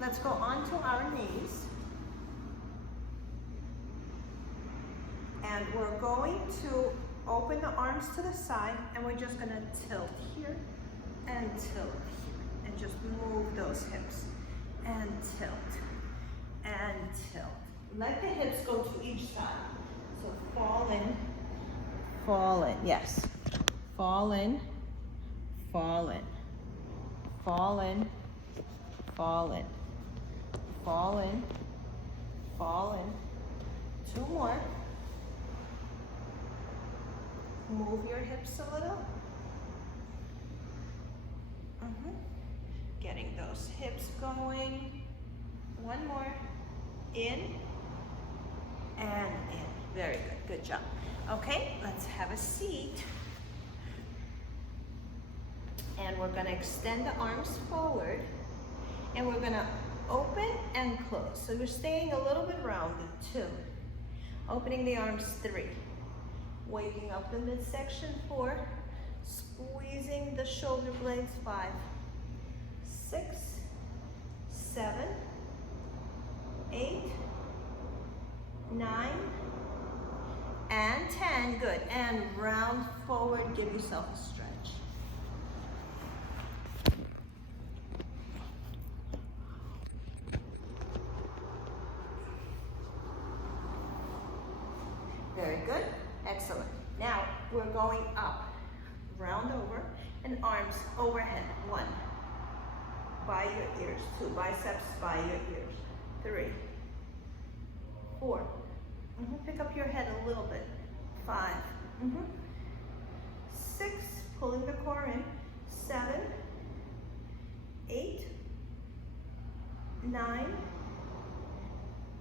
Let's go onto our knees. And we're going to open the arms to the side, and we're just gonna tilt here and tilt here. And just move those hips. And tilt. And tilt. Let the hips go to each side. So fall in, yes. Fall in, fall in, fall in, fall in, fall in, fall in. 2 more. Move your hips a little. Getting those hips going. 1 more. In and in. Very good. Good job. Okay, let's have a seat. And we're going to extend the arms forward. And we're going to open and close. So we're staying a little bit rounded. 2. Opening the arms. 3. Waking up the midsection. 4. Squeezing the shoulder blades. 5. 6. 7. 8. 9. And 10. Good. And round forward. Give yourself a stretch. Very good. Excellent. Now we're going up. Round over and arms overhead. 1. By your ears. 2. Biceps by your ears. 3. 4. Pick up your head a little bit. 5. 6. Pulling the core in. 7. 8. 9.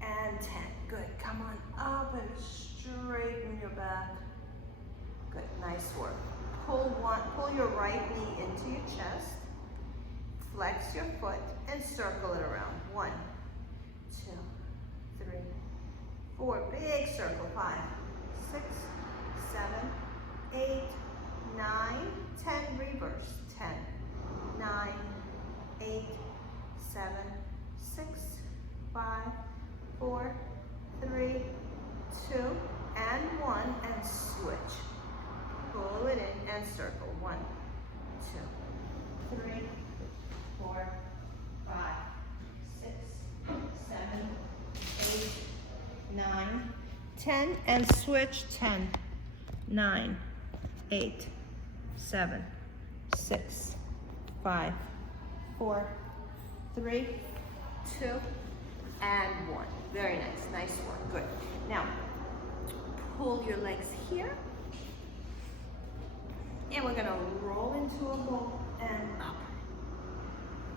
And 10. Good. Come on up and straighten your back. Good. Nice work. Pull your right knee into your chest. Flex your foot and circle it around. 1, 2, 3, 4. Big circle. 5, 6, 7, 8, 9, 10. Reverse. 10, 9, 8, 7, 6, 5, 4, 3, 2, and 1, and switch. Pull it in and circle. 1, 2, 3, 4, 5, 6, 7, 8, 9, 10, and switch. 10, 9, 8, 7, 6, 5, 4, 3, 2, and 1. Very nice. Nice work. Good. Now, pull your legs here. And we're going to roll into a ball and up.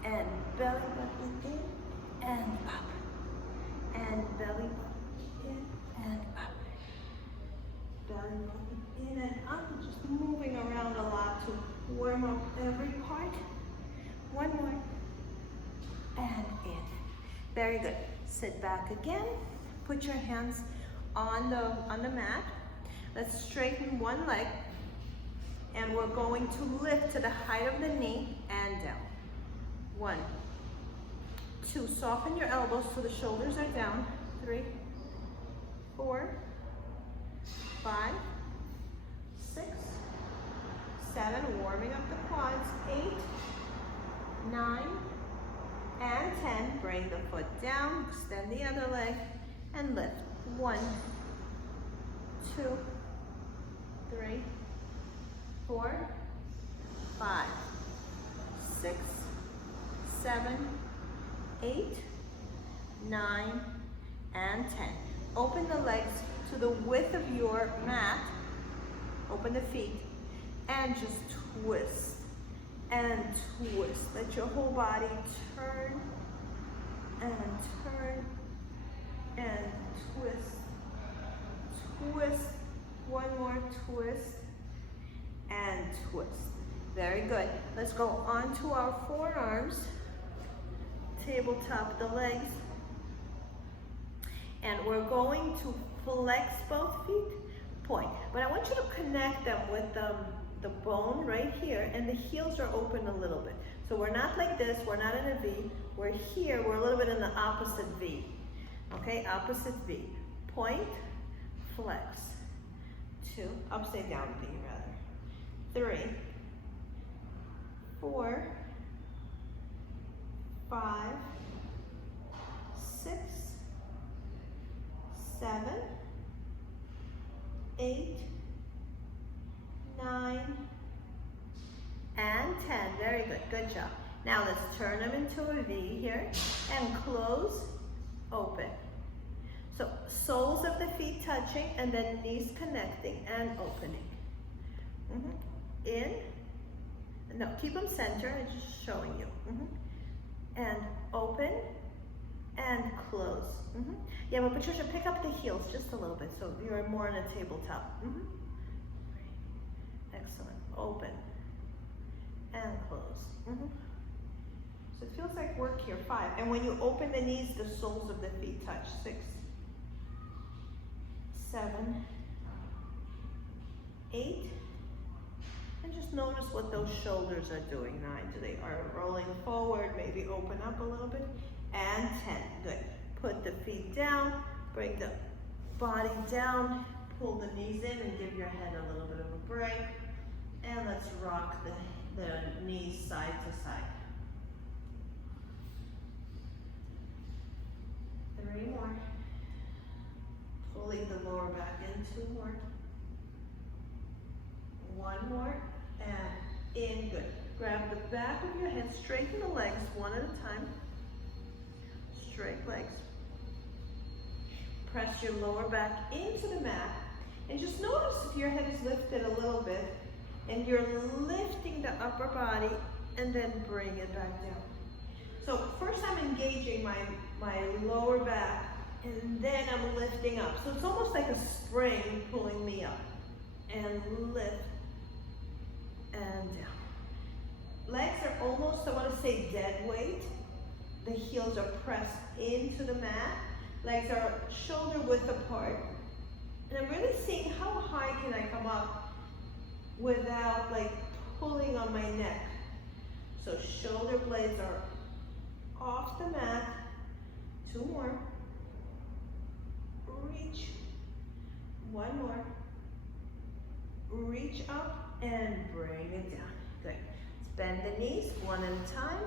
And belly button in and up. And belly button in and up. Belly button in and up. Just moving around a lot to warm up every part. 1 more. And in. Very good. Sit back again. Put your hands on the mat. Let's straighten one leg. And we're going to lift to the height of the knee and down. 1, 2. Soften your elbows so the shoulders are down. 3, 4, 5, 6, 7. Warming up the quads. 8, 9, and 10. Bring the foot down. Extend the other leg and lift. 1, 2, 3, 4, 5, 6, 7, 8, 9, and 10. Open the legs to the width of your mat. Open the feet and just twist and twist. Let your whole body turn and turn and twist. Twist. 1 more twist and twist. Very good. Let's go onto our forearms. Tabletop the legs. And we're going to flex both feet, point. But I want you to connect them with the bone right here, and the heels are open a little bit. So we're not like this, we're not in a V. We're here, we're a little bit in the opposite V. Okay, opposite V. Point, flex. 2, upside down V rather. 3, 4, 5, 6, 7, 8, 9, and 10. Very good. Good job. Now let's turn them into a V here and close, open. So soles of the feet touching and then knees connecting and opening. In. No, keep them centered. I'm just showing you. And open and close. Yeah, but Patricia, pick up the heels just a little bit so you're more on a tabletop. Excellent. Open and close. So it feels like work here. 5. And when you open the knees, the soles of the feet touch. 6, 7, 8. And just notice what those shoulders are doing. 9. Do they are rolling forward? Maybe open up a little bit. And 10. Good. Put the feet down. Bring the body down. Pull the knees in and give your head a little bit of a break. And let's rock the knees side to side. 3 more. Pulling the lower back in. 2 more. 1 more. And in. Good. Grab the back of your head. Straighten the legs one at a time. Straight legs. Press your lower back into the mat. And just notice if your head is lifted a little bit. And you're lifting the upper body and then bring it back down. So first I'm engaging my lower back and then I'm lifting up. So it's almost like a spring pulling me up. And lift and down. Legs are almost, I want to say, dead weight. The heels are pressed into the mat. Legs are shoulder width apart. And I'm really seeing how high can I come up without like pulling on my neck. So shoulder blades are off the mat. 2 more. Reach. 1 more. Reach up and bring it down. Good. Let's bend the knees one at a time.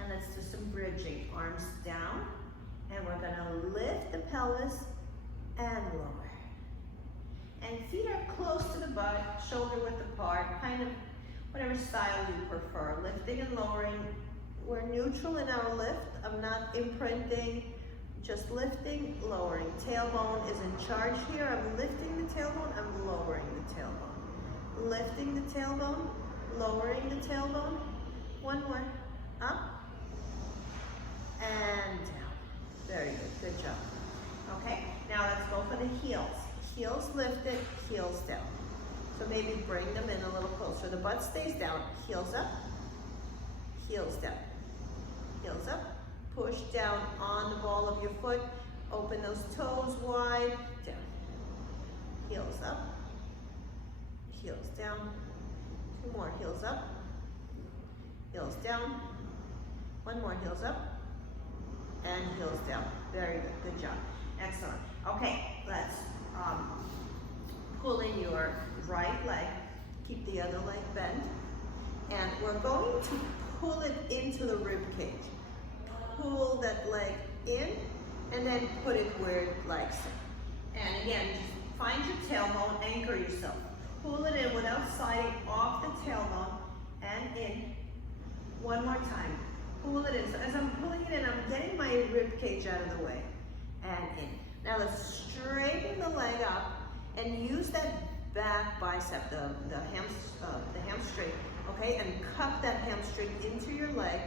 And let's do some bridging. Arms down. And we're going to lift the pelvis and lower. And feet are close to the butt, shoulder width apart, kind of whatever style you prefer. Lifting and lowering. We're neutral in our lift. I'm not imprinting, just lifting, lowering. Tailbone is in charge here. I'm lifting the tailbone, I'm lowering the tailbone. Lifting the tailbone, lowering the tailbone. 1 more. Up. And down. Very good. Good job. Okay, now let's go for the heels. Heels lifted, heels down. So maybe bring them in a little closer. The butt stays down. Heels up, heels down. Heels up. Push down on the ball of your foot. Open those toes wide. Down. Heels up. Heels down. 2 more. Heels up. Heels down. 1 more. Heels up. And heels down. Very good. Good job. Excellent. Okay, let's pull in your right leg. Keep the other leg bent. And we're going to pull it into the rib cage. Pull that leg in and then put it where it likes it. And again, just find your tailbone, anchor yourself. Pull it in without sliding off the tailbone and in. 1 more time. Pull it in. So as I'm pulling it in, I'm getting my rib cage out of the way. And in. Now let's straighten the leg up and use that back bicep, the hamstring, okay? And cup that hamstring into your leg.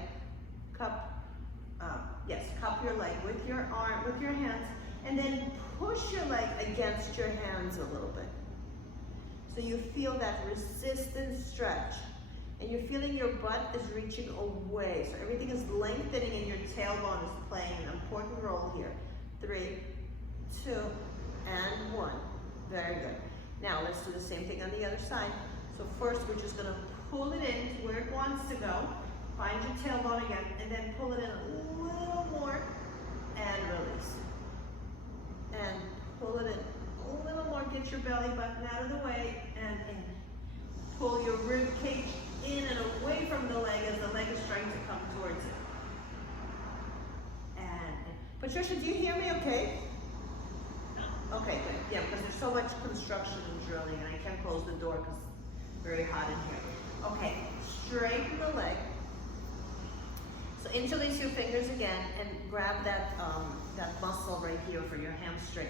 Cup your leg with your arm, with your hands, and then push your leg against your hands a little bit. So you feel that resistance stretch. And you're feeling your butt is reaching away. So everything is lengthening and your tailbone is playing an important role here. 3, 2, and 1. Very good. Now let's do the same thing on the other side. So first we're just gonna pull it in to where it wants to go. Find your tailbone again, and then pull it in a little more and release. And pull it in a little more, get your belly button out of the way and in. Pull your rib cage in and away from the leg as the leg is trying to come towards it. And in. Patricia, do you hear me okay? Okay, good. Yeah, because there's so much construction and drilling and I can't close the door because it's very hot in here. Okay, straighten the leg. So interlace your fingers again and grab that, that muscle right here for your hamstring.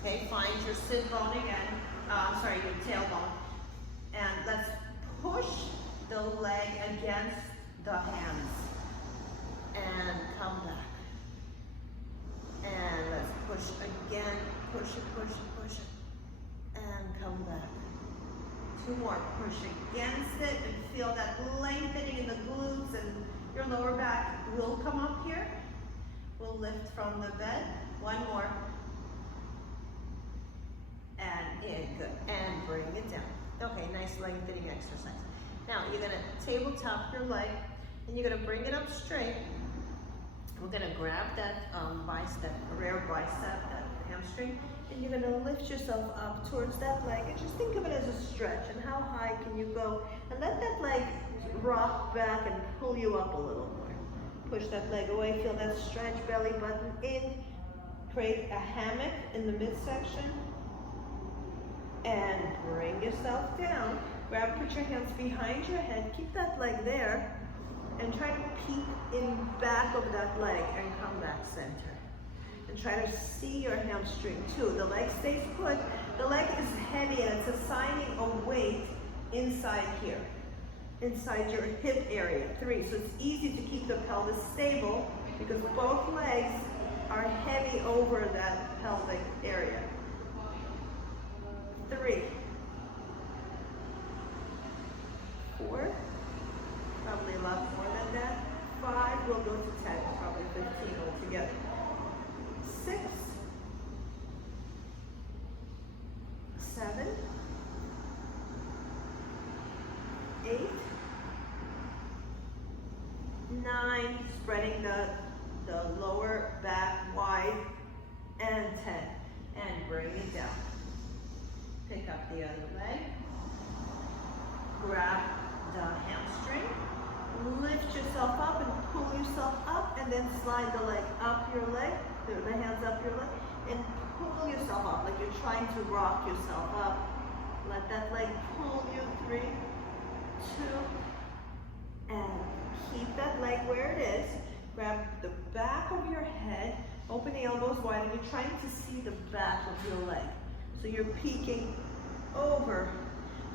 Okay, find your sit bone again, your tailbone. And let's push the leg against the hands. And come back. And let's push again, push it, and come back. Two more, push against it and feel that lengthening in the glutes and your lower back will come up here. We'll lift from the bed. One more. And in, good. And bring it down. Okay, nice lengthening exercise. Now you're gonna tabletop your leg and you're gonna bring it up straight. We're gonna grab that bicep, rear bicep, that hamstring, and you're gonna lift yourself up towards that leg and just think of it as a stretch and how high can you go and let that leg rock back and pull you up a little more. Push that leg away, feel that stretch, belly button in, create a hammock in the midsection and bring yourself down. Put your hands behind your head, keep that leg there and try to peek in back of that leg and come back center. And try to see your hamstring too. The leg stays put. The leg is heavy and it's assigning a weight inside here, inside your hip area. 3, so it's easy to keep the pelvis stable because both legs are heavy over that pelvic area. 3, 4, probably a lot more than that. 5, we'll go to 10, probably 15 altogether. 6, 7, 8, 9, spreading the lower back wide, and 10, and bring it down. Pick up the other leg, grab the hamstring, lift yourself up and pull yourself up, and then slide the leg up your leg, the hands up your leg, and pull yourself up like you're trying to rock yourself up. Let that leg pull you. 3, 2, and keep that leg where it is. Grab the back of your head, open the elbows wide, and you're trying to see the back of your leg. So you're peeking over.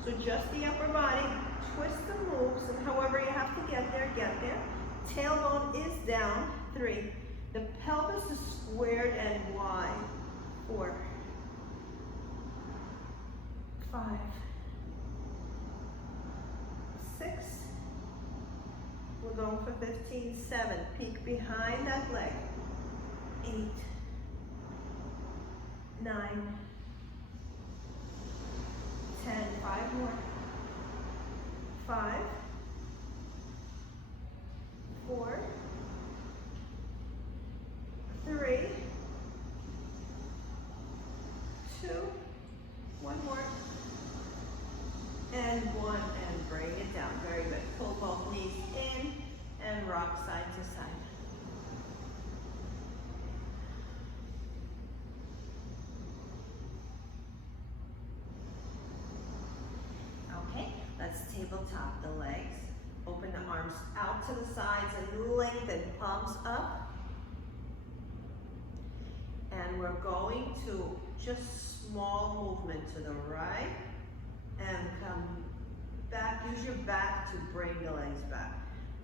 So just the upper body, twist the moves, and however you have to get there, get there. Tailbone is down. 3. The pelvis is squared and wide. 4, 5, 6. We're going for 15. 7. Peek behind that leg. 8, 9, 10. 5 more. 5, 4, 3, 2, 1 more, and 1, and bring it down. Very good. Pull both knees in and rock side to side. Okay, let's tabletop the legs. Open the arms out to the sides and lengthen, palms up. And we're going to just small movement to the right and come back. Use your back to bring the legs back.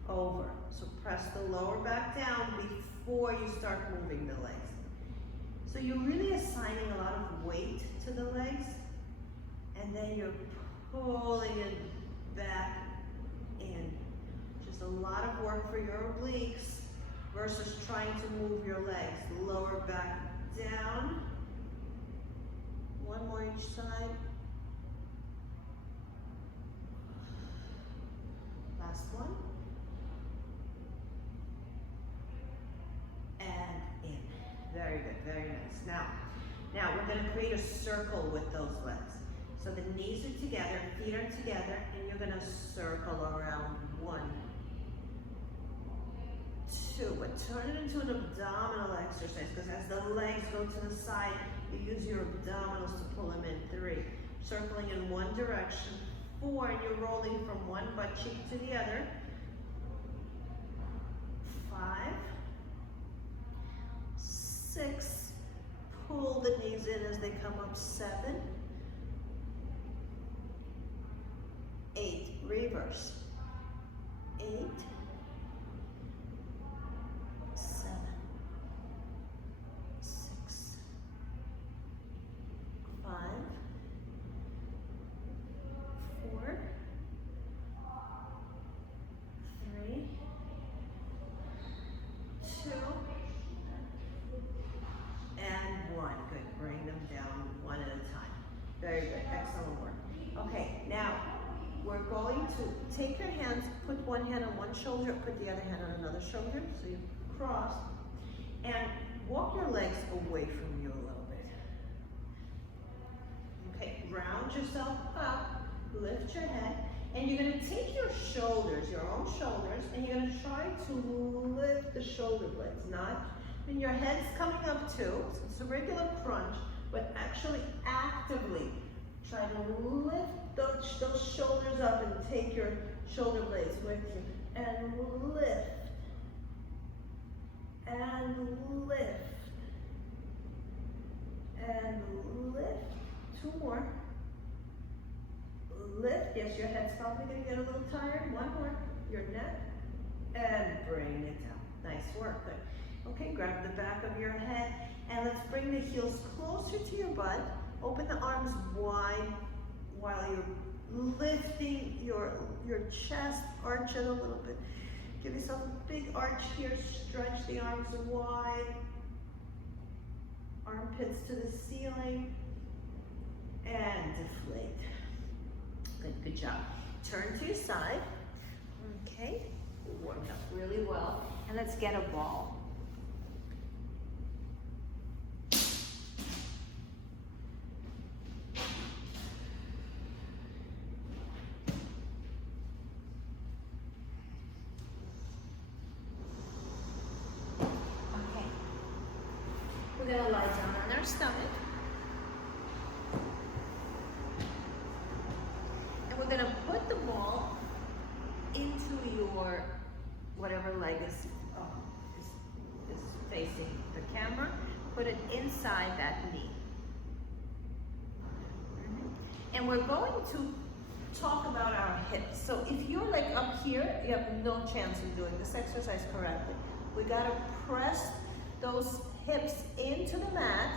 Over. So press the lower back down before you start moving the legs. So you're really assigning a lot of weight to the legs, and then you're pulling it back in. Just a lot of work for your obliques versus trying to move your legs. Lower back down. 1 more each side. Last one. And in. Very good, very nice. Now we're gonna create a circle with those legs. So the knees are together, feet are together, and you're gonna circle around. 1, 2, but turn it into an abdominal exercise, because as the legs go to the side, you use your abdominals to pull them in. 3, circling in one direction. 4, and you're rolling from one butt cheek to the other. 5, 6, pull the knees in as they come up. 7, 8, reverse. 8, 7, 6, 5, 4, 3, 2, and 1. Good. Bring them down one at a time. Very good. Excellent work. Okay, now we're going to take your hands, put one hand on one shoulder, put the other hand on another shoulder, so you cross, and walk your legs away from you a little bit. Okay, round yourself up, lift your head, and you're gonna take your shoulders, your own shoulders, and you're gonna try to lift the shoulder blades, not, and your head's coming up too, so it's a regular crunch, but actually actively try to lift those shoulders up and take your shoulder blades with you. And lift. And lift. And lift. 2 more. Lift. Yes, your head's probably going to get a little tired. 1 more. Your neck. And bring it down. Nice work. Good. Okay, grab the back of your head. And let's bring the heels closer to your butt. Open the arms wide while you're lifting your chest, arch it a little bit. Give yourself a big arch here, stretch the arms wide. Armpits to the ceiling. And deflate. Good job. Turn to your side. Okay, warmed up really well. And let's get a ball. We're going to lie down on our stomach. And we're going to put the ball into your, whatever leg is facing the camera. Put it inside that knee. And we're going to talk about our hips. So if you're like up here, you have no chance of doing this exercise correctly. We got to press those hips into the mat,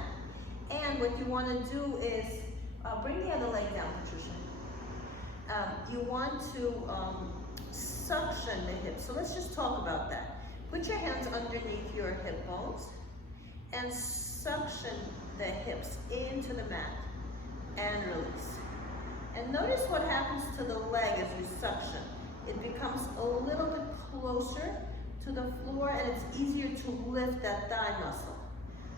and what you want to do is bring the other leg down, Patricia. You want to suction the hips. So let's just talk about that. Put your hands underneath your hip bones and suction the hips into the mat and release. And notice what happens to the leg as you suction. It becomes a little bit closer to the floor, and it's easier to lift that thigh muscle.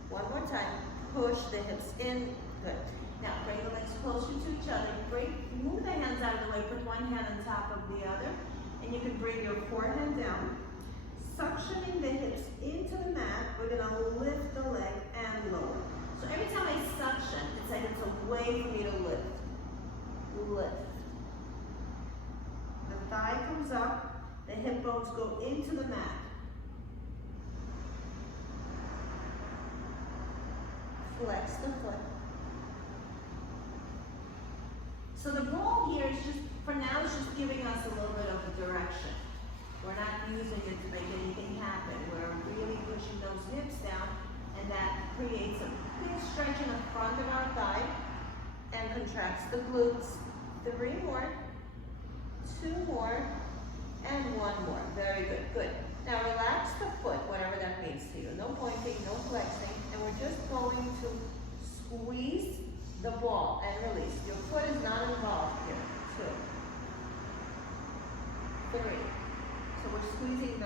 One more time, push the hips in, good. Now bring the legs closer to each other. Move the hands out of the way, put one hand on top of the other, and you can bring your forehand down. Suctioning the hips into the mat, we're gonna lift the leg and lower. So every time I suction, it's like it's a way for me to lift. Lift. The thigh comes up, the hip bones go into the mat. Flex the foot. So the ball here is just, for now, it's just giving us a little bit of a direction. We're not using it to make anything happen. We're really pushing those hips down, and that creates a big stretch in the front of our thigh and contracts the glutes. 3 more, 2 more, and 1 more. Very good, good. Now relax the foot, whatever that means to you. No pointing, no flexing, and we're just going to squeeze the ball and release. Your foot is not involved here. 2, 3, we're squeezing the,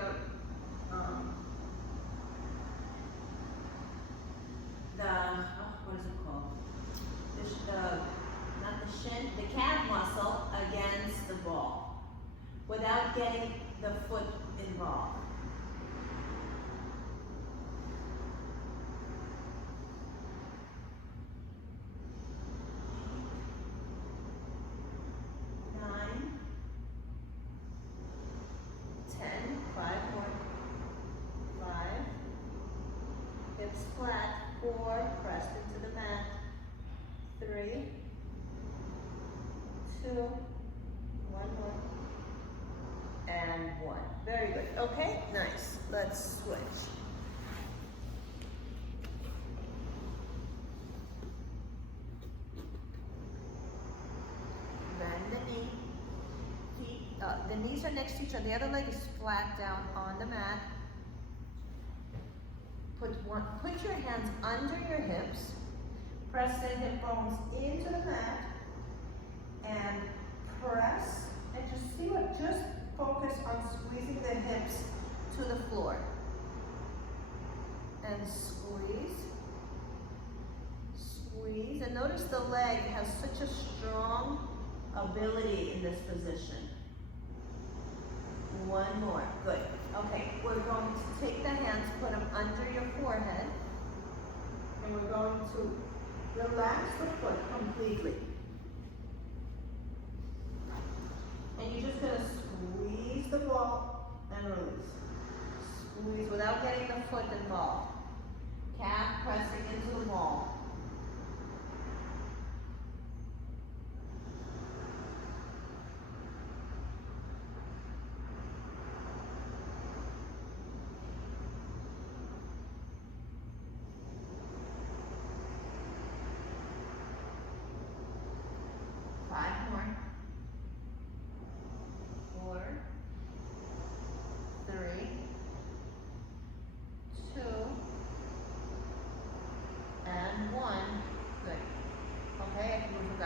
what is it called? Not the shin, the calf muscle against the ball without getting the foot involved. Hips flat, 4, pressed into the mat, 3, 2, 1 more, and 1. Very good. Okay, nice. Let's switch. Bend the knee. Feet, the knees are next to each other. The other leg is flat down on the mat. Put your hands under your hips, press the hip bones into the mat, and press, and just focus on squeezing the hips to the floor. And squeeze, squeeze, and notice the leg has such a strong ability in this position. 1 more, good. Okay, we're going to take the hands, put them under your forehead, and we're going to relax the foot completely. And you're just going to squeeze the ball and release. Squeeze without getting the foot involved. Calf pressing into the ball.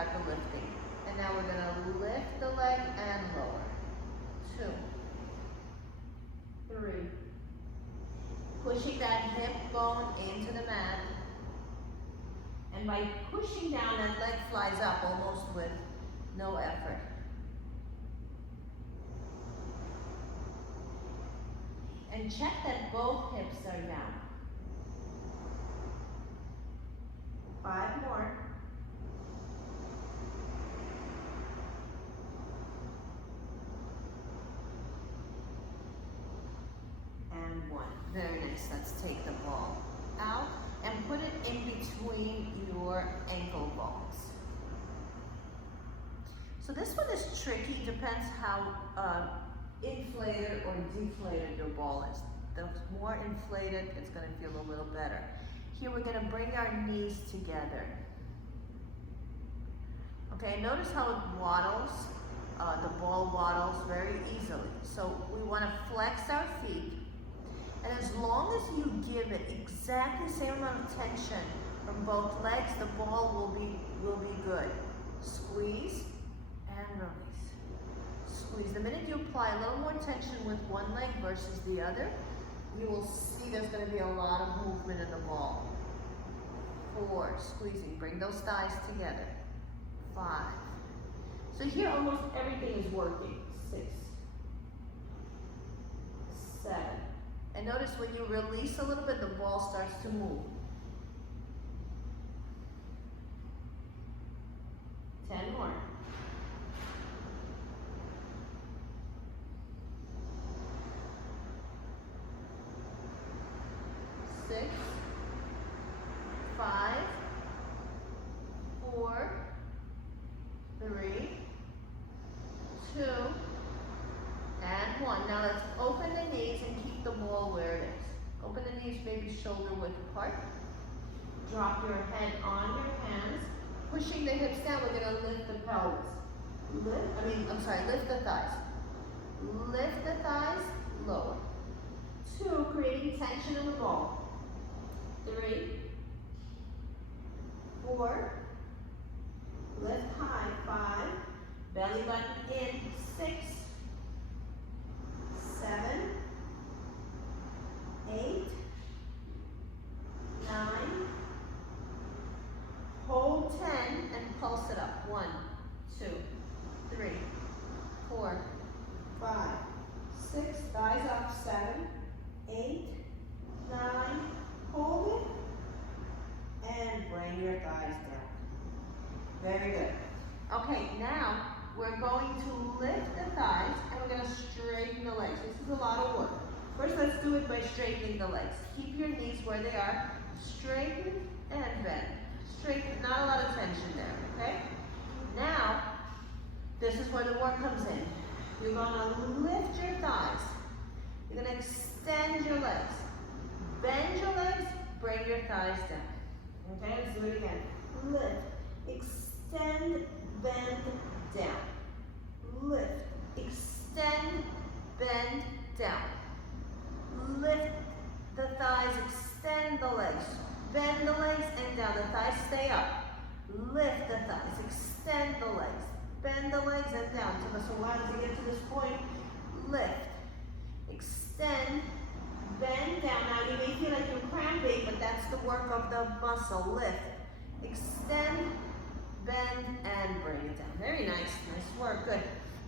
The lifting. And now we're going to lift the leg and lower. 2, 3. Pushing that hip bone into the mat. And by pushing down, that leg flies up almost with no effort. And check that both hips are down. 5 more. And 1. Very nice. Let's take the ball out and put it in between your ankle bones. So this one is tricky. Depends how inflated or deflated your ball is. The more inflated, it's going to feel a little better. Here we're going to bring our knees together. Okay, notice how it waddles. The ball waddles very easily. So we want to flex our feet. And as long as you give it exactly the same amount of tension from both legs, the ball will be good. Squeeze and release. Squeeze. The minute you apply a little more tension with one leg versus the other, you will see there's going to be a lot of movement in the ball. 4, squeezing. Bring those thighs together. 5. So here almost everything is working. 6, 7. And notice when you release a little bit, the ball starts to move. 10 more. 6, 5, 4, 3, 2, and 1. Now let's open the knees and keep the ball where it is. Open the knees, maybe shoulder width apart. Drop your head on your hands. Pushing the hips down, we're going to lift the pelvis. Lift the thighs. Lift the thighs, lower. 2, creating tension in the ball. 3, 4, lift high, 5, belly button in, 6, 7, 5, 6, thighs up, 7, 8, 9, hold it, and bring your thighs down. Very good. Okay, now we're going to lift the thighs and we're going to straighten the legs. This is a lot of work. First, let's do it by straightening the legs. Keep your knees where they are. Straighten and bend. Straighten, not a lot of tension there, okay? Now, this is where the work comes in. You're gonna lift your thighs. You're gonna extend your legs. Bend your legs, bring your thighs down. Okay, let's do it again. Lift, extend, bend, down. Lift, extend, bend, down. Lift the thighs, extend the legs. Bend the legs and down. The thighs stay up. Lift the thighs, extend the legs. Bend the legs and down. Took us a while to get to this point. Lift, extend, bend down. Now you may feel like you're cramping, but that's the work of the muscle. Lift, extend, bend, and bring it down. Very nice, nice work, good.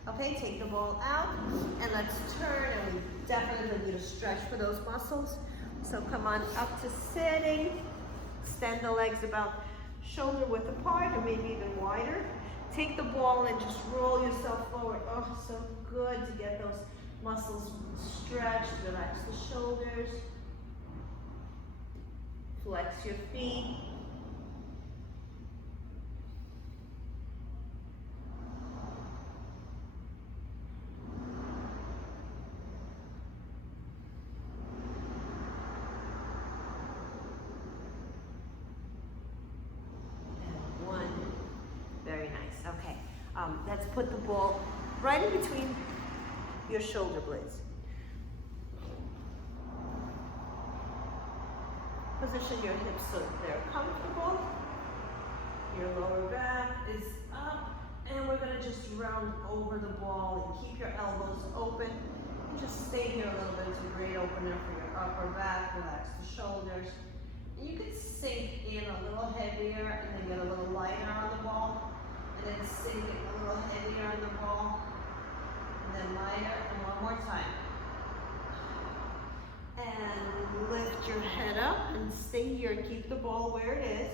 Okay, take the ball out, and let's turn, and we definitely need to stretch for those muscles. So come on up to sitting. Extend the legs about shoulder width apart, or maybe even wider. Take the ball and just roll yourself forward. Oh, so good to get those muscles stretched. Relax the shoulders. Flex your feet. Let's put the ball right in between your shoulder blades. Position your hips so they're comfortable. Your lower back is up, and we're gonna just round over the ball and keep your elbows open. And just stay here a little bit. It's a great opener for your upper back. Relax the shoulders. And you can sink in a little heavier and then get a little lighter on the ball. And then sink it a little heavier on the ball, and then lighter, and one more time. And lift your head up and stay here. Keep the ball where it is.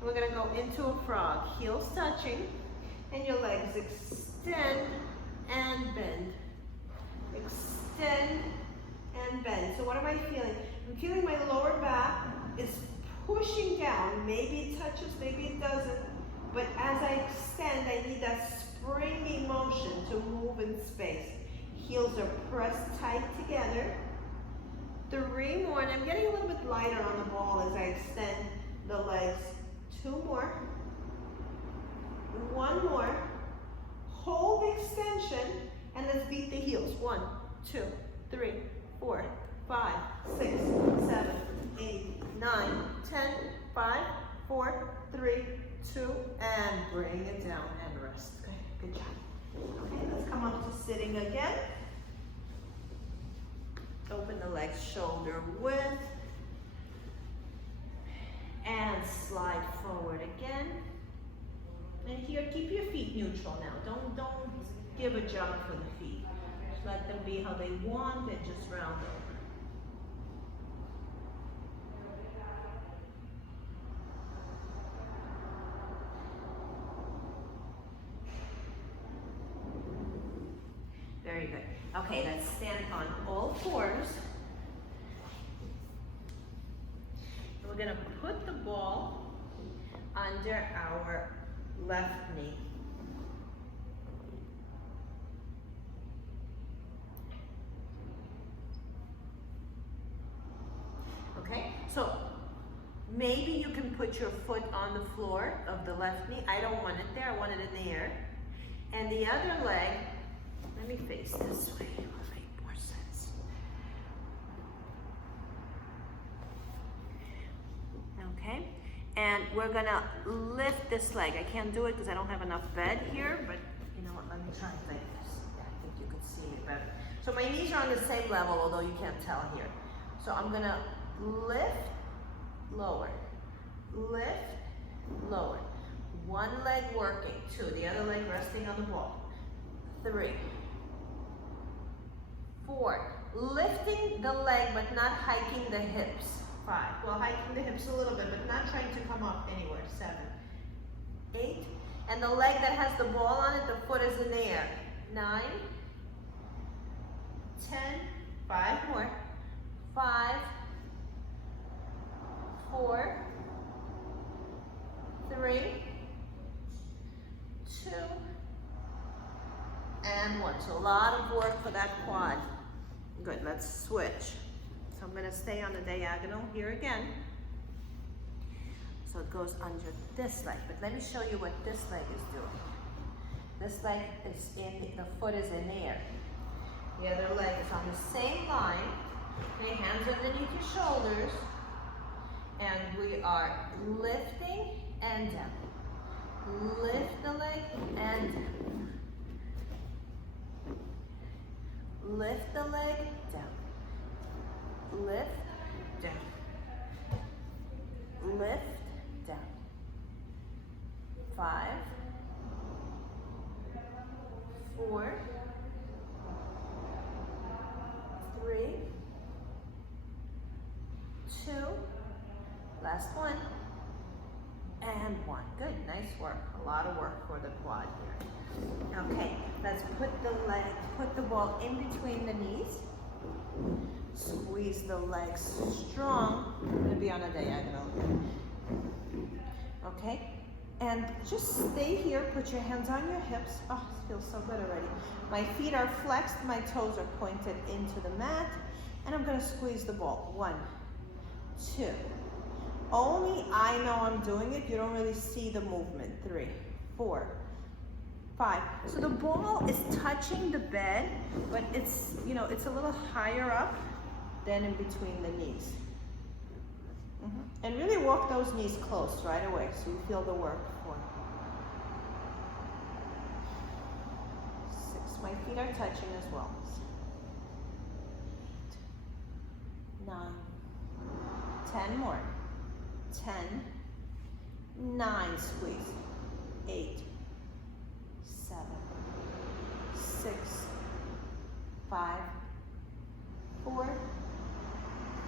And we're gonna go into a frog, heels touching, and your legs extend and bend. Extend and bend. So what am I feeling? I'm feeling my lower back is pushing down. Maybe it touches, maybe it doesn't. But as I extend, I need that springy motion to move in space. Heels are pressed tight together. 3 more, and I'm getting a little bit lighter on the ball as I extend the legs. 2 more. 1 more. Hold the extension, and let's beat the heels. 1, 2, 3, 4, 5, 6, 7, 8, 9, 10, 5, 4, 3, 2, and bring it down and rest. Good job. Okay, let's come up to sitting again. Open the legs shoulder width. And slide forward again. And here, keep your feet neutral now. Don't give a jump for the feet. Just let them be how they want and just round over. Very good. Okay, let's stand on all fours. And we're gonna put the ball under our left knee. Okay, so maybe you can put your foot on the floor of the left knee. I don't want it there, I want it in the air. And the other leg, let me face this way, it will make more sense. Okay, and we're gonna lift this leg. I can't do it because I don't have enough bed here, but you know what, let me try like this. Yeah, I think you can see it better. So my knees are on the same level, although you can't tell here. So I'm gonna lift, lower, lift, lower. 1 leg working, 2, the other leg resting on the ball. 3, lifting the leg but not hiking the hips. 5. Well, hiking the hips a little bit, but not trying to come up anywhere. 7. 8. And the leg that has the ball on it, the foot is in the air. 9. 10. 5 more. 5. 4. 3. 2. And 1. So a lot of work for that quad. Good, let's switch. So I'm going to stay on the diagonal here again. So it goes under this leg, but let me show you what this leg is doing. This leg is the foot is in the air. The other leg is on the same line. Okay, hands underneath your shoulders. And we are lifting and down. Lift the leg and down. Lift the leg down. Lift, down. Lift, down. 5, 4, 3, 2, last one, and 1. Good, nice work. A lot of work for the quad here. Okay, let's put the ball in between the knees. Squeeze the legs strong. I'm going to be on a diagonal here. Okay, and just stay here. Put your hands on your hips. Oh, it feels so good already. My feet are flexed. My toes are pointed into the mat. And I'm going to squeeze the ball. 1, 2. Only I know I'm doing it. You don't really see the movement. 3, 4, 5. So the ball is touching the bed, but it's, it's a little higher up than in between the knees. And really walk those knees close right away so you feel the work. 1, 6. My feet are touching as well. 9, 10 more. 10, 9, squeeze. 8, 7, 6, 5, 4,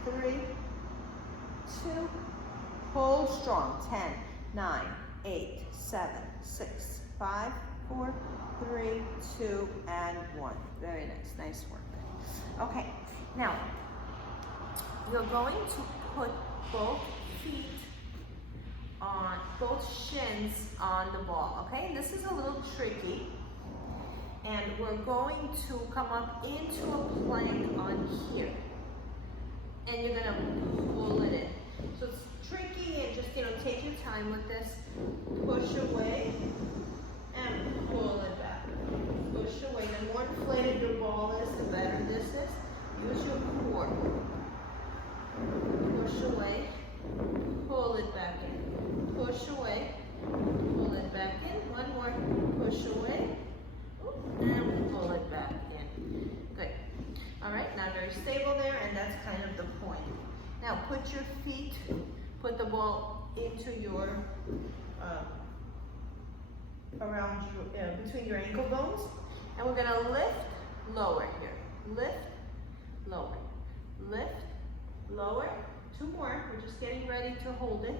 3, 2, hold strong. 10, 9, 8, 7, 6, 5, 4, 3, 2, and 1. Very nice, nice work. Okay, now you're going to put both feet on, both shins on the ball, okay? This is a little tricky. And we're going to come up into a plank on here. And you're gonna pull it in. So it's tricky and just, take your time with this. Push away and pull it back. Push away. The more inflated your ball is, the better this is. Use your core. Push away, pull it back in. Push away, pull it back in. One more, push away, and pull it back in. Good. All right, now very stable there, and that's kind of the point. Now put your feet, put the ball into your, around you, between your ankle bones, and we're gonna lift, lower here. Lift, lower, lift, lower. 2 more. We're just getting ready to hold it.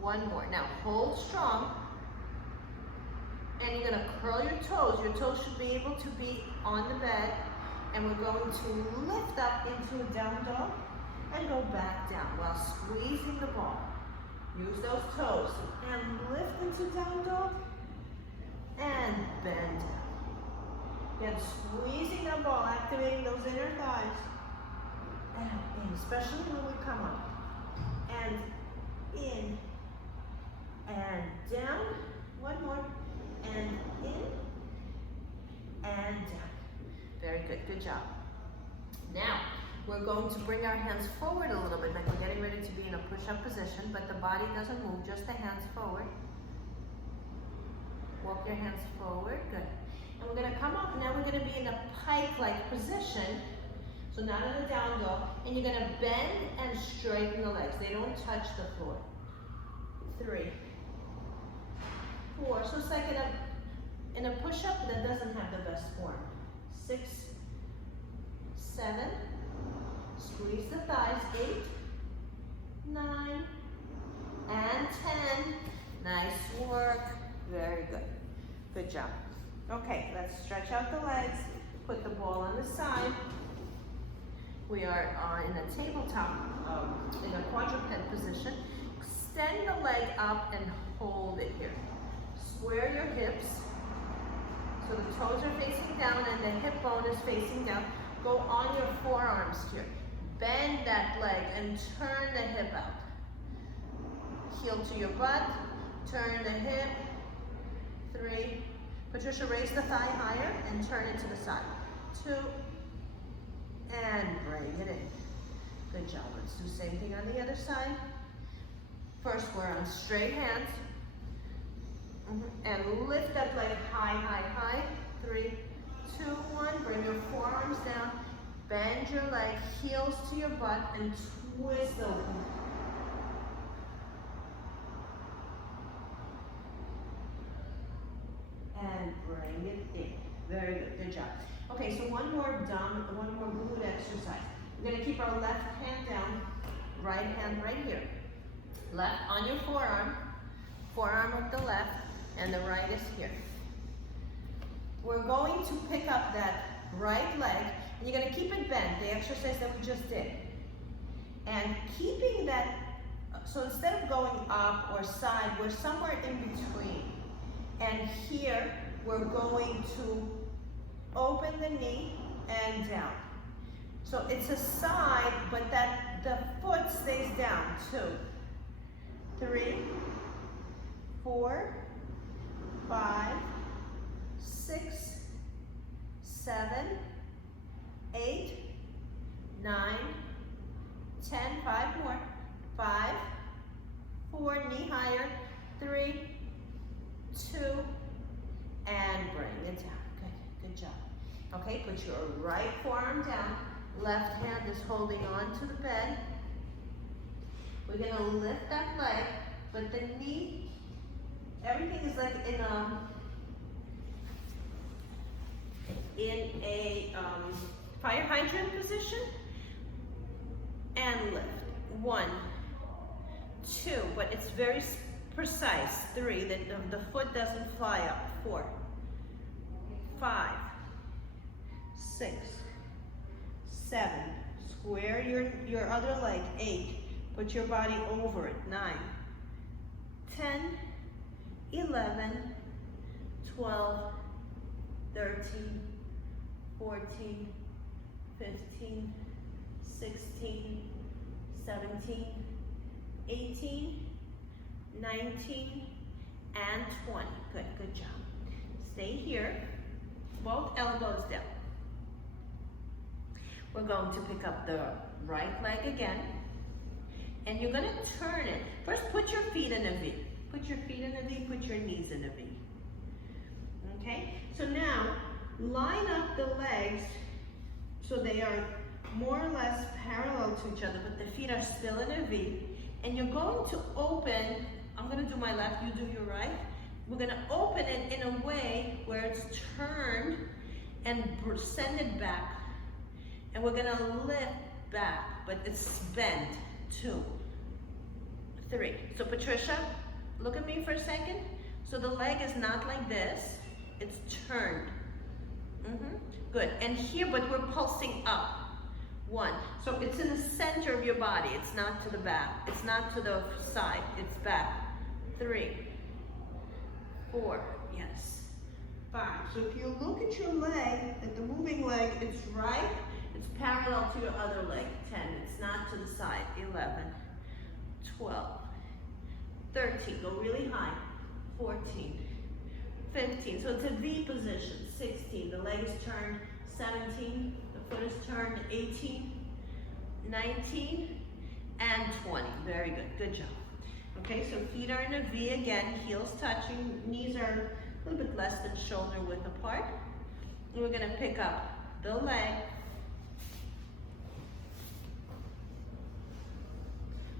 1 more. Now hold strong. And you're going to curl your toes. Your toes should be able to be on the bed. And we're going to lift up into a down dog and go back down while squeezing the ball. Use those toes. And lift into down dog and bend down. Again, squeezing the ball, activating those inner thighs. And in, especially when we come up. And in. And down. 1 more. And in. And down. Very good. Good job. Now, we're going to bring our hands forward a little bit, like we're getting ready to be in a push-up position, but the body doesn't move, just the hands forward. Walk your hands forward. Good. And we're going to come up, and now we're going to be in a pike-like position. So not in a down dog, and you're gonna bend and straighten the legs. They don't touch the floor. 3, 4. So it's like in a push-up that doesn't have the best form. 6, 7, Squeeze the thighs, 8, 9, and 10. Nice work. Very good. Good job. Okay, let's stretch out the legs. Put the ball on the side. We are in a tabletop, in a quadruped position. Extend the leg up and hold it here. Square your hips. So the toes are facing down and the hip bone is facing down. Go on your forearms here. Bend that leg and turn the hip out. Heel to your butt. Turn the hip. 3. Patricia, raise the thigh higher and turn it to the side. 2. And bring it in. Good job. Let's do the same thing on the other side. First, we're on straight hands. And lift that leg high, high, high. 3, 2, 1. Bring your forearms down. Bend your leg, heels to your butt, and twist open. And bring it in. Very good. Good job. Okay, so one more glute exercise. We're going to keep our left hand down, right hand right here. Left on your forearm, forearm of the left, and the right is here. We're going to pick up that right leg, and you're going to keep it bent, the exercise that we just did. And keeping that, so instead of going up or side, we're somewhere in between. And here, we're going to open the knee and down. So it's a side, but that the foot stays down. 2, 3, 4, 5, 6, 7, 8, 9, 10, 5 more. 5, 4, knee higher. 3, 2, and bring it down. Good job. Okay, put your right forearm down. Left hand is holding on to the bed. We're gonna lift that leg, but the knee, everything is like in a fire hydrant position. And lift. 1, 2, but it's very precise. 3, that the foot doesn't fly up. 4, 5, 6, 7. Square your other leg. 8. Put your body over it. 9, 10, 11, 12, 13, 14, 15, 16, 17, 18, 19, and 20. Good job. Stay here. Both elbows down. We're going to pick up the right leg again. And you're going to turn it. First, put your feet in a V. Put your feet in a V, put your knees in a V. Okay? So now, line up the legs so they are more or less parallel to each other, but the feet are still in a V. And you're going to open, I'm going to do my left, you do your right. We're going to open it in a way where it's turned and send it back. And we're going to lift back, but it's bent. 2, 3. So Patricia, look at me for a second. So the leg is not like this, it's turned. Good. And here, but we're pulsing up. 1. So it's in the center of your body. It's not to the back. It's not to the side. It's back. 3, 4. Yes. 5. So if you look at your leg, at the moving leg, it's right. It's parallel to your other leg. 10. It's not to the side. 11, 12, 13. Go really high. 14, 15. So it's a V position. 16. The leg is turned. 17. The foot is turned. 18, 19, and 20. Very good. Good job. Okay, so feet are in a V again. Heels touching. Knees are a little bit less than shoulder width apart. And we're going to pick up the leg.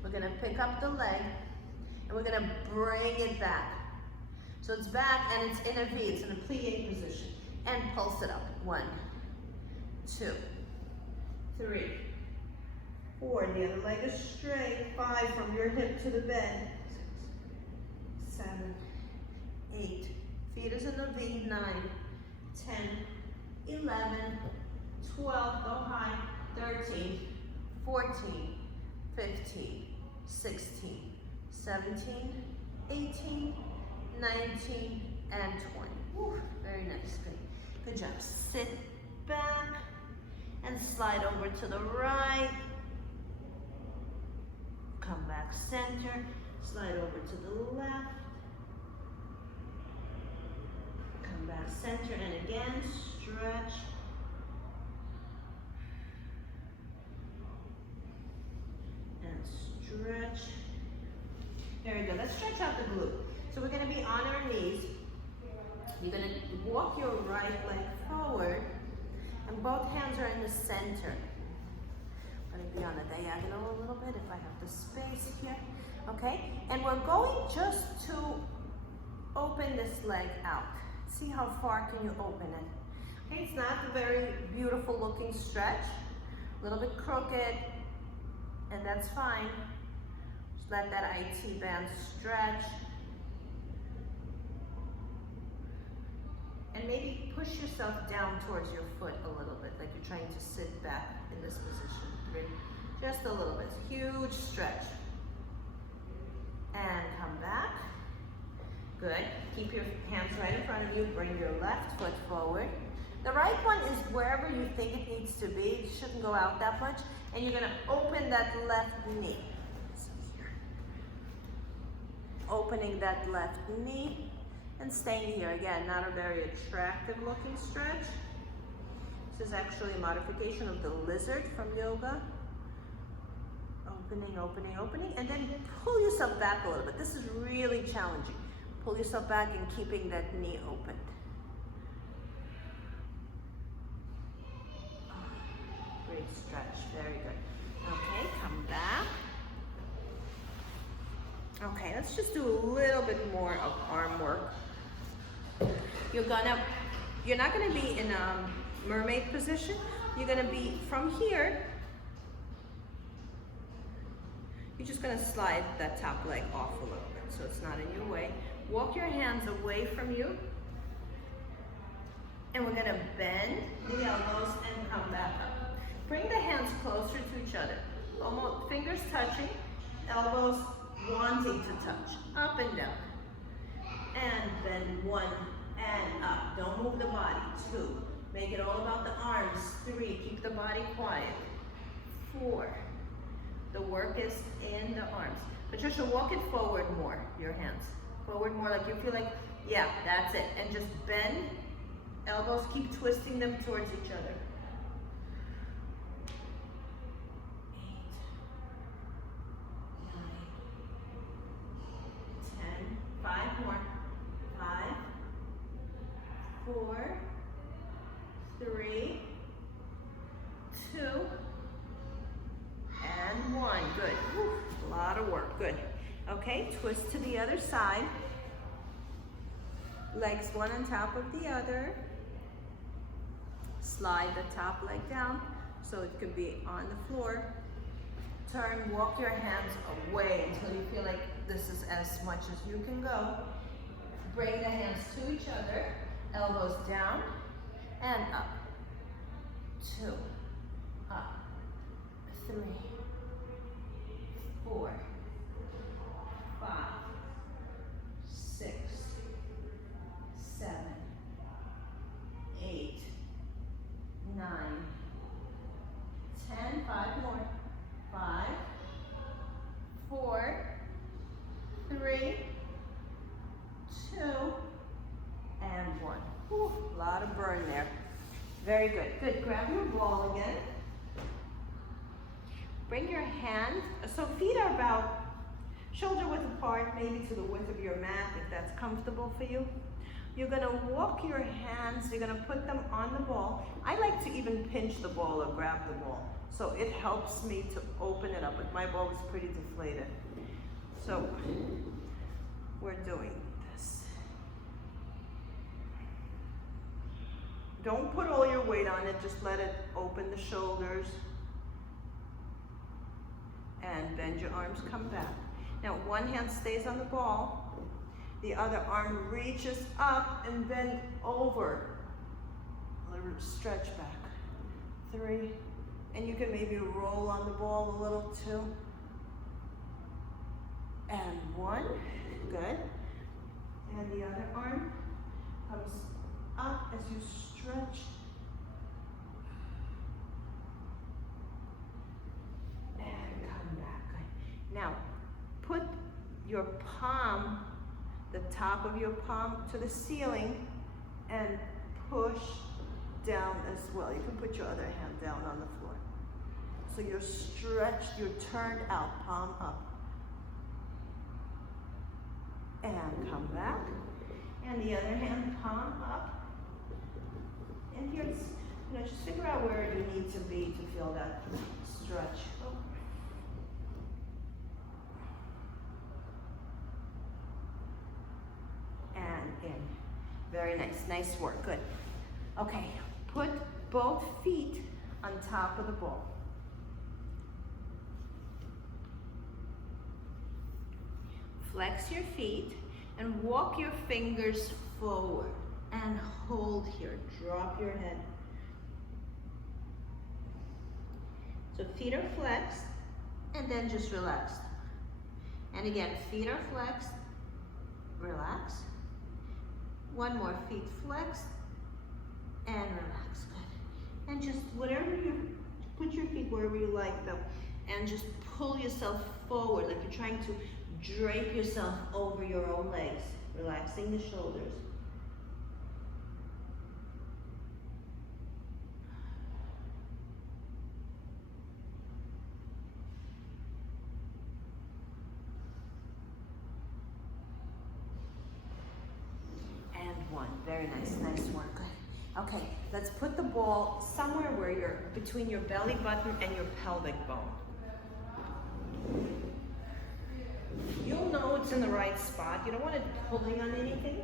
We're going to pick up the leg, and we're going to bring it back. So it's back, and it's in a V. It's in a plie position. And pulse it up. 1, 2, 3, 4, the other leg is straight. 5, from your hip to the bed. 6, 7, 8, feet is in the V. 9, 10, 11, 12, go high. 13, 14, 15, 16, 17, 18, 19, and 20. Woo, very nice, good job. Sit back and slide over to the right. Come back center, slide over to the left. Come back center, and again, stretch. And stretch. Very good. Let's stretch out the glute. So we're going to be on our knees. You're going to walk your right leg forward, and both hands are in the center. I'm going to be on the diagonal a little bit if I have the space here. Okay? And we're going just to open this leg out. See how far can you open it. Okay, it's not a very beautiful looking stretch. A little bit crooked, and that's fine. Just let that IT band stretch. And maybe push yourself down towards your foot a little bit, like you're trying to sit back in this position. 3, just a little bit, huge stretch. And come back. Good, keep your hands right in front of you, bring your left foot forward. The right one is wherever you think it needs to be. It shouldn't go out that much. And you're gonna open that left knee. So here. Opening that left knee and staying here. Again, not a very attractive looking stretch. This is actually a modification of the lizard from yoga. Opening, opening, opening, and then pull yourself back a little bit. This is really challenging. Pull yourself back and keeping that knee open. Great stretch, very good. Okay, come back. Okay, let's just do a little bit more of arm work. You're not gonna be in a mermaid position. You're gonna be from here. You're just gonna slide that top leg off a little bit so it's not in your way. Walk your hands away from you. And we're gonna bend the elbows and come back up. Bring the hands closer to each other. Almost fingers touching, elbows wanting to touch. Up and down. And then 1 and up. Don't move the body. 2. Make it all about the arms. 3. Keep the body quiet. 4. The work is in the arms. Patricia, walk it forward more, your hands. Forward more, like you feel like, yeah, that's it. And just bend, elbows, keep twisting them towards each other. 8, 9, 10, 5 more. 5, 4, 3, 2, and 1. Good. Whew, a lot of work. Good. Okay, twist to the other side. Legs one on top of the other. Slide the top leg down so it could be on the floor. Turn, walk your hands away until you feel like this is as much as you can go. Bring the hands to each other, elbows down and up. 2, up. 3, 4, 5, 6, 7, 8, 9, 10, 5 more. 5, 4, 3, 2, and 1. Whew, a lot of burn there. Very good. Good. Grab your ball again. Bring your hand, so feet are about shoulder width apart, maybe to the width of your mat if that's comfortable for you. You're gonna walk your hands, you're gonna put them on the ball. I like to even pinch the ball or grab the ball. So it helps me to open it up, but my ball is pretty deflated. So we're doing this. Don't put all your weight on it, just let it open the shoulders. and bend your arms, come back. Now one hand stays on the ball, the other arm reaches up and bend over. A little stretch back. 3, and you can maybe roll on the ball a little, 2, and 1, good. And the other arm comes up as you stretch. And come back. Now, put your palm, the top of your palm to the ceiling and push down as well. You can put your other hand down on the floor. So you're stretched, you're turned out, palm up. And come back. And the other hand, palm up. And here it's, just figure out where you need to be to feel that stretch. Oh. And in. Very nice. Nice work. Good. Okay. Put both feet on top of the ball. Flex your feet and walk your fingers forward and hold here. Drop your head. So feet are flexed and then just relax. And again, feet are flexed, relax. One more, feet flexed and relax. Good. And just whatever you, put your feet wherever you like them and just pull yourself forward like you're trying to drape yourself over your own legs, relaxing the shoulders. And 1, very nice, nice work. Good. Okay, let's put the ball somewhere where you're between your belly button and your pelvic bone. You'll know it's in the right spot. You don't want it pulling on anything.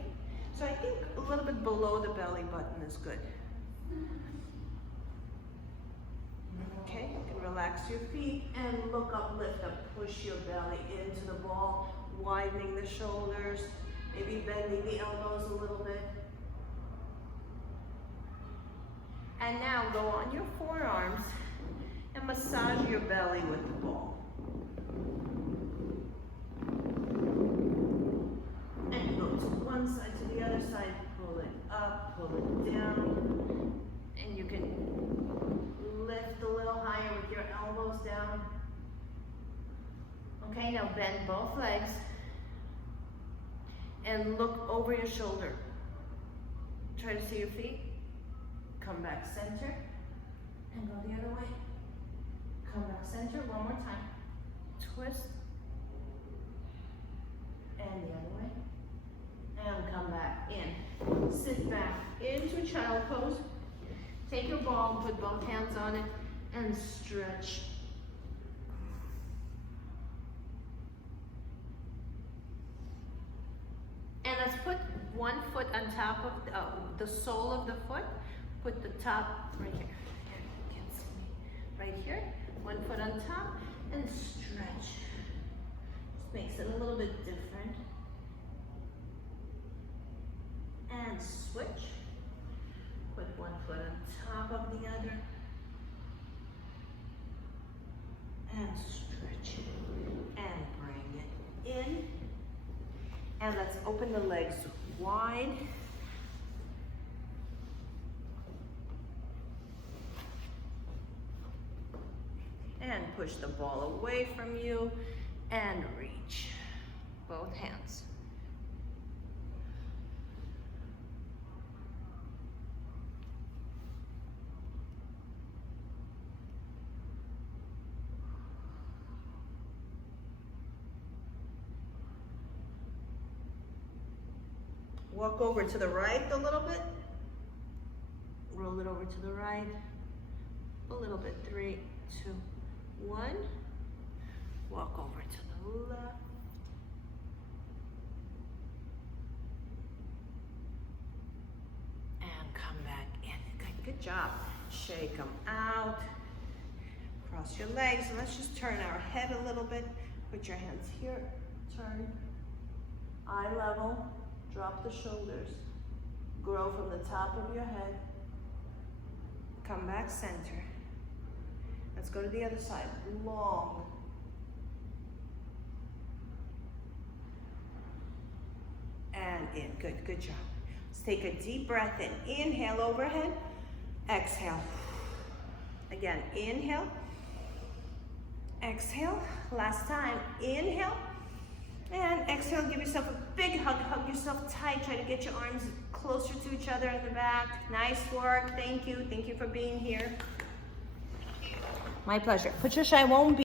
So I think a little bit below the belly button is good. Okay, you can relax your feet and look up, lift up, push your belly into the ball, widening the shoulders, maybe bending the elbows a little bit. And now go on your forearms and massage your belly with the ball. And go to one side to the other side, pull it up, pull it down. And you can lift a little higher with your elbows down. Okay, now bend both legs and look over your shoulder. Try to see your feet. Come back center and go the other way. Come back center one more time. Twist and the other way. And come back in. Sit back into child pose. Take your ball, put both hands on it, and stretch. And let's put one foot on top of the sole of the foot. Put the top right here. You can't see me. Right here. One foot on top and stretch. Just makes it a little bit different. And switch. Put one foot on top of the other. And stretch. And bring it in. And let's open the legs wide. And push the ball away from you and reach. Both hands. Walk over to the right a little bit. Roll it over to the right. A little bit. 3, 2, 1. Walk over to the left. And come back in. Good job. Shake them out. Cross your legs, and let's just turn our head a little bit. Put your hands here, turn, eye level, drop the shoulders. Grow from the top of your head. Come back center. Let's go to the other side. Long. And in. Good job. Let's take a deep breath in. Inhale overhead. Exhale. Again, inhale. Exhale. Last time. Inhale. And exhale. Give yourself a big hug. Hug yourself tight. Try to get your arms closer to each other in the back. Nice work. Thank you. Thank you for being here. My pleasure. Patricia, I won't be